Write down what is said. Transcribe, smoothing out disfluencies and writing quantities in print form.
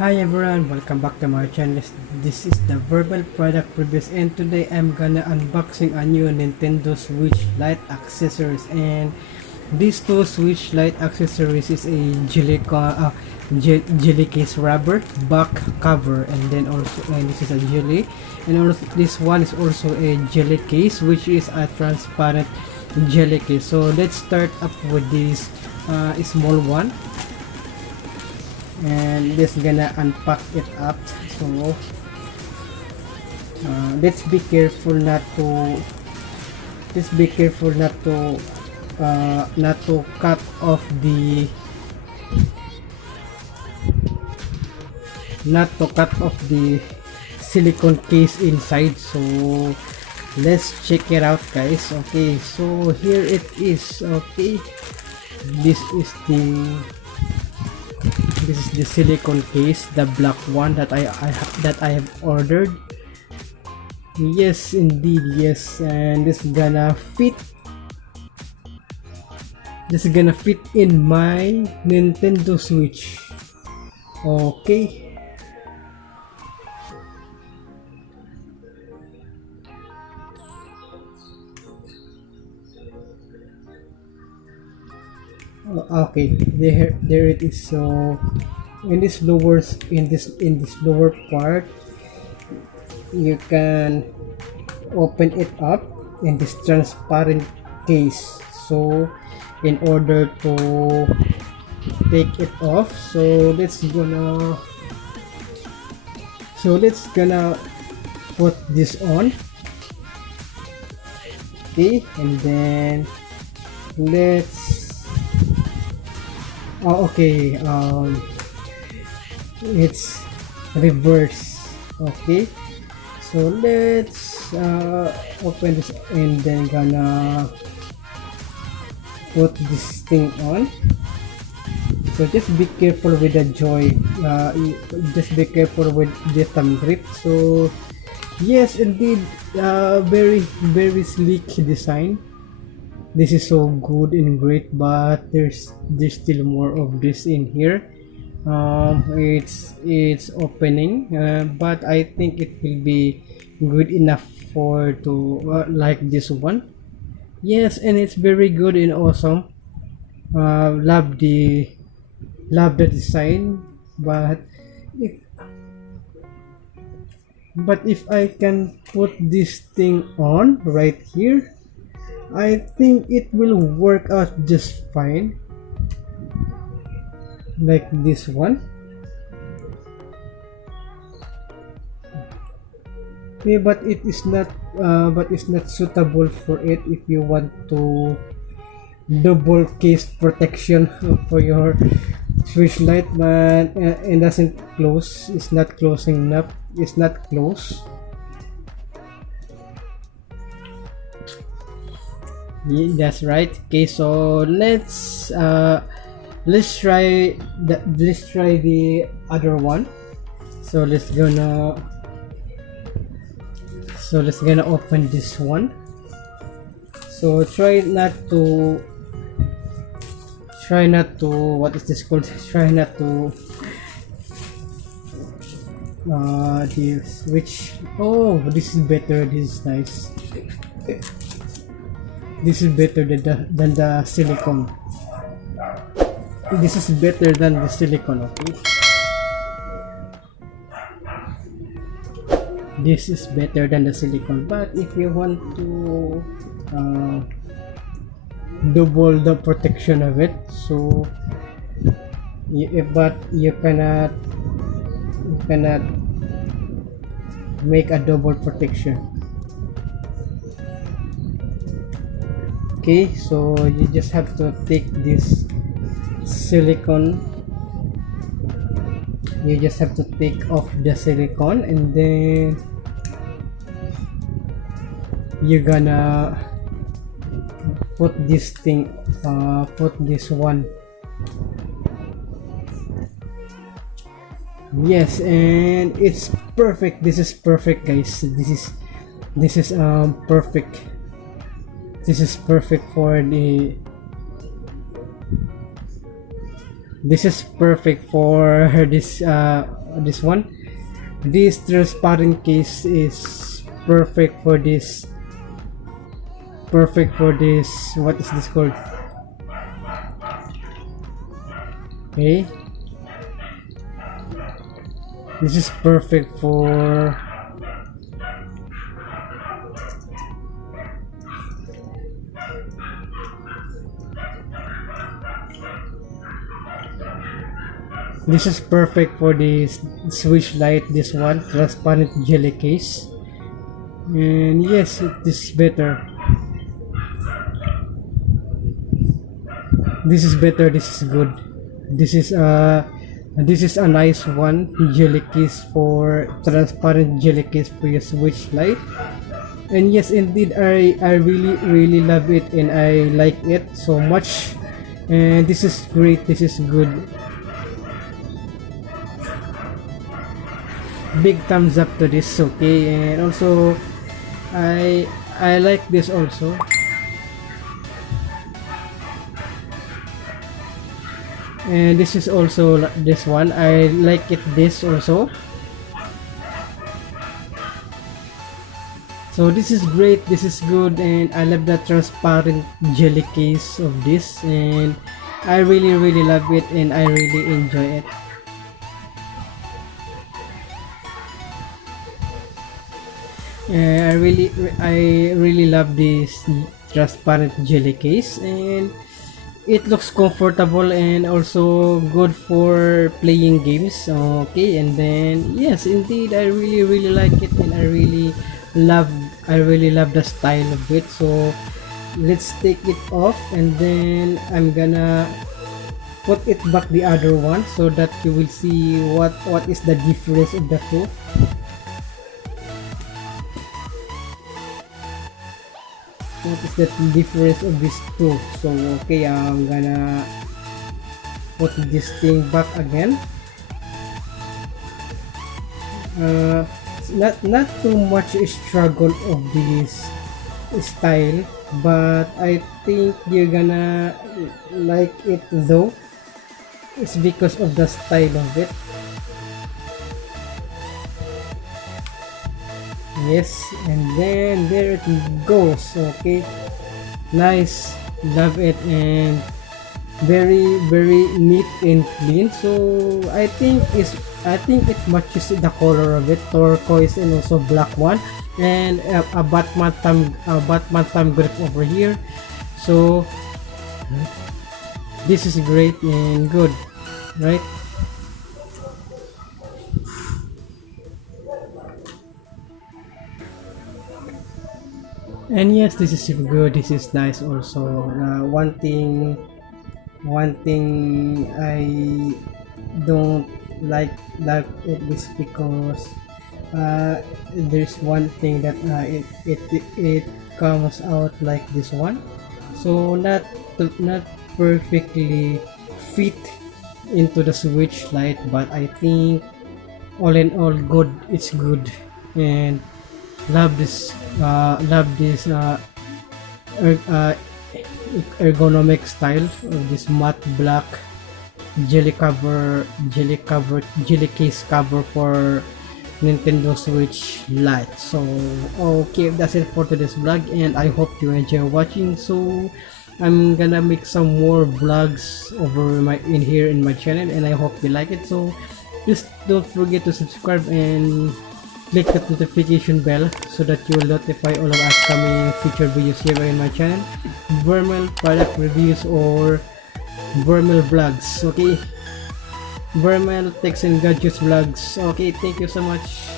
Hi everyone, welcome back to my channel. This is the verbal product reviews, and today I'm gonna unboxing a new Nintendo Switch Lite accessories. And these two Switch Lite accessories is a jellycase rubber back cover, and then also this is a jelly, and also this one is also a jelly case, which is a transparent jelly case. So let's start up with this small one, and let's gonna unpack it up. So let's be careful not to cut off the silicone case inside. So let's check it out, guys. Okay, so here it is. Okay, this is the silicone case, the black one that I have ordered. Yes, indeed, yes. And this is gonna fit in my Nintendo Switch. Okay, okay, there it is. So in this lower part, you can open it up in this transparent case. So in order to take it off, so let's gonna put this on. Okay, and then let's okay, it's reverse. Okay, so let's open this and then gonna put this thing on. So just be careful with the just be careful with the thumb grip. So yes, indeed, very sleek design. This is so good and great, but there's still more of this in here. It's opening, but I think it will be good enough for to like this one. Yes, and it's very good and awesome. Love the design, but if I can put this thing on right here, I think it will work out just fine, like this one. Okay, but it's not suitable for it if you want to double case protection for your Switch Lite, but it doesn't close. It's not closing up. It's not close. Yeah, that's right. Okay, so let's try the other one. So let's gonna open this one. So try not to what is this called? Try not to this, which, oh, this is better. This is nice. This is better than the silicone. This is better than the silicone. Okay, this is better than the silicone. But if you want to double the protection of it, so but you cannot make a double protection. Okay, so you just have to take this silicone. You just have to take off the silicone, and then you're gonna put this thing, put this one. Yes, and it's perfect. This is perfect, guys. This is perfect. This is perfect for the this is perfect for this this one. This transparent case is perfect for this. Perfect for this. What is this called? Okay. This is perfect for this switch light, this one, transparent jelly case. And yes, it is better. This is better, this is good. This is a nice one, jelly case for transparent jelly case for your switch light. And yes, indeed, I really love it, and I like it so much. And this is great, this is good. Big thumbs up to this. Okay. And also I like this also. And this is also this one, I like it this also. So this is great, this is good, and I love the transparent jelly case of this, and I really love it, and I really enjoy it. I really love this transparent jelly case, and it looks comfortable and also good for playing games. Okay. And then yes, indeed, I really like it, and I really love the style of it. So let's take it off, and then I'm gonna put it back the other one, so that you will see what is the difference of the two. What is the difference of these two? So okay, I'm gonna put this thing back again. Not too much struggle of this style, but I think you're gonna like it though. It's because of the style of it. Yes, and then there it goes. Okay, nice, love it, and very neat and clean. So I think it matches the color of it, turquoise and also black one, and a Batman thumb grip over here. So this is great and good, right? And yes, this is good, this is nice also. One thing I don't like it is because there's one thing that it comes out like this one, so not perfectly fit into the switch light, but I think all in all good, it's good. And love this er- uh, ergonomic style of this matte black jelly case cover for Nintendo Switch Lite. So okay, that's it for today's vlog, and I hope you enjoy watching. So I'm gonna make some more vlogs over in my channel, and I hope you like it. So just don't forget to subscribe and click that notification bell so that you will notify all of upcoming featured videos here in my channel, Vermel product reviews or Vermel vlogs. Okay, Vermel Techs and Gadgets vlogs. Okay, thank you so much.